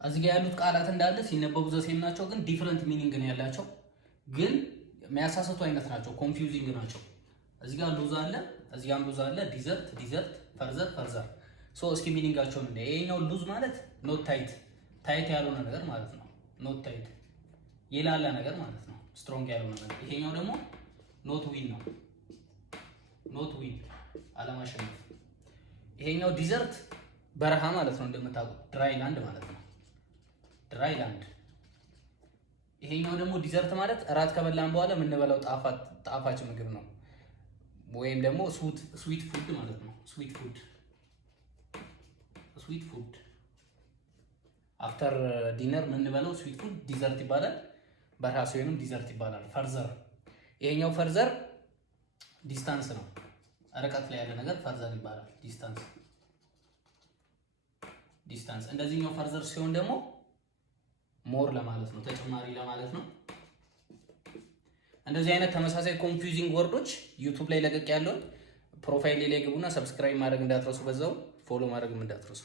እዚህ ጋር ያሉት ቃላት እንዳለ ሲነበቡ ዘሴም ናቸው፣ ግን ዲፈረንት ሚኒንግ ነው ያላቸው። ግን የሚያሳስቱ አይነት ናቸው፣ ኮንፊውዚንግ ናቸው። እዚህ ጋር ሉዝ አለ፣ እዚህ ጋር ሉዝ አለ። ዲዘርት ዲዘርት፣ ፈርዘር ፈርዘር። ሶ እስኪ ሚኒንጋቸውን እንደ ይሄኛው ሉዝ ማለት ኖት ታይት፣ ታይት ያልሆነ ነገር ማለት ነው። ኖት ታይት የላላ ነገር ማለት ነው፣ ስትሮንግ ያልሆነ ነገር። ይሄኛው ደግሞ ኖት ዊን ነው፣ ኖት ዊን አለማሸነፍ። ይሄኛው ዲዘርት በረሃ ማለት ነው፣ እንደምታውቁት ድራይ ላንድ ማለት ነው፣ ድራይ ላንድ። ይሄኛው ደግሞ ዲዘርት ማለት እራት ከበላን በኋላ የምንበላው ጣፋጭ ምግብ ነው፣ ወይም ደግሞ ስዊት ፉድ ማለት ነው። ስዊት ፉድ ስዊት ፉድ አፍተር ዲነር የምንበላው ስዊት ፉድ ዲዘርት ይባላል። በረሃ ሲሆንም ዲዘርት ይባላል። ፈርዘር፣ ይሄኛው ፈርዘር ዲስታንስ ነው፣ ርቀት ላይ ያለ ነገር ፈርዘር ይባላል። ዲስታንስ ዲስታንስ። እንደዚህኛው ፈርዘር ሲሆን ደግሞ ሞር ለማለት ነው፣ ተጨማሪ ለማለት ነው። እንደዚህ አይነት ተመሳሳይ ኮንፊውዚንግ ወርዶች ዩቲዩብ ላይ ለቀቅ ያለውን ፕሮፋይል ላይ ግቡና ሰብስክራይብ ማድረግ እንዳትረሱ፣ በዛው ፎሎ ማድረግም እንዳትረሱ።